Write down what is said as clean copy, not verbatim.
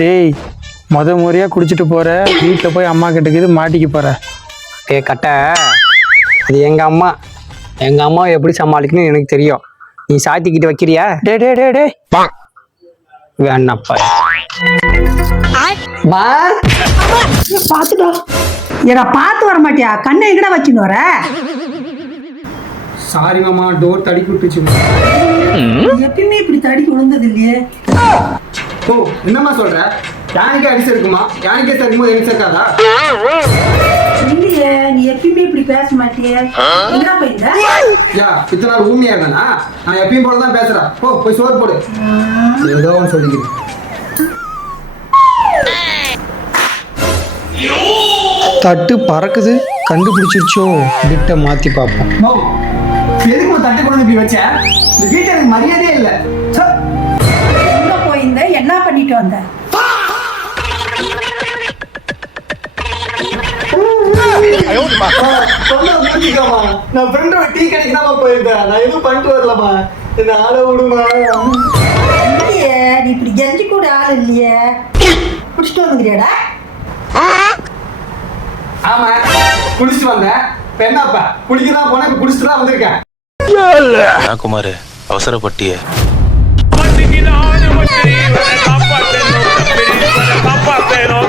டேய் முறையா குடிச்சிட்டு போற, வீட்டில் போய் அம்மா கிட்டக்குது மாட்டிக்க போற. டே கட்டை, அது எங்கள் அம்மா. எங்கள் அம்மாவை எப்படி சமாளிக்கணும்னு எனக்கு தெரியும். நீ சாத்திக்கிட்டு வைக்கிறியா? டே டே டே டே வேணாப்பா. மா பார்த்துட்டோ ஏடா பார்த்து வர மாட்டியா? கண்ணை எங்கடா வச்சுன்னு வர? சாரி மாமா, டோர் தடுக்கி விட்டுச்சு. எப்பயுமே இப்படி தடிக்க விழுந்தது இல்லையே. ஓ என்னம்மா சொல்ற? யானைக்கே அடிச்சு இருக்குமா? யானைக்கே தடுக்கும்போது எனக்கு சேர்க்காதா? இல்லையே, நீ எப்பயுமே இப்படி பேச மாட்டியே. எங்கடா போயிருந்த? யா இத்தனை நாள் ஊமையா இருந்தானா? நான் எப்பயும் போல தான் பேசுறேன். போய் சோறு போடு. ஏதோ ஒன்று சொல்லிக்கிறேன். தட்டு பறக்குது, கண்டுபிடிச்சிருச்சோ. கிட்ட மாத்தி பார்ப்போம். எதுக்கு தட்டு கொண்டு இப்படி வச்ச? இந்த வீட்டுல எனக்கு மரியாதையே இல்லை. எங்க போயிருந்த? என்ன பண்ணிட்டு வந்த? நான் ஃப்ரெண்டோட டீ கடைக்கு தான் போயிருந்தேன். நான் எதுவும் பண்ணிட்டு வரலமா. என்ன ஆள விடுமா? இல்லையே, நீ இப்படி கெஞ்சி கூட ஆள் இல்லையே. குடிச்சிட்டு வந்துக்கிறியாடா? ஆமா குடிச்சிட்டு வந்தேன். இப்ப என்னப்பா குடிக்கதான் போனேன், இப்ப குடிச்சிட்டு தான் வந்திருக்கேன். குமார் அவசரப்பட்டிய காப்பாற்றணும்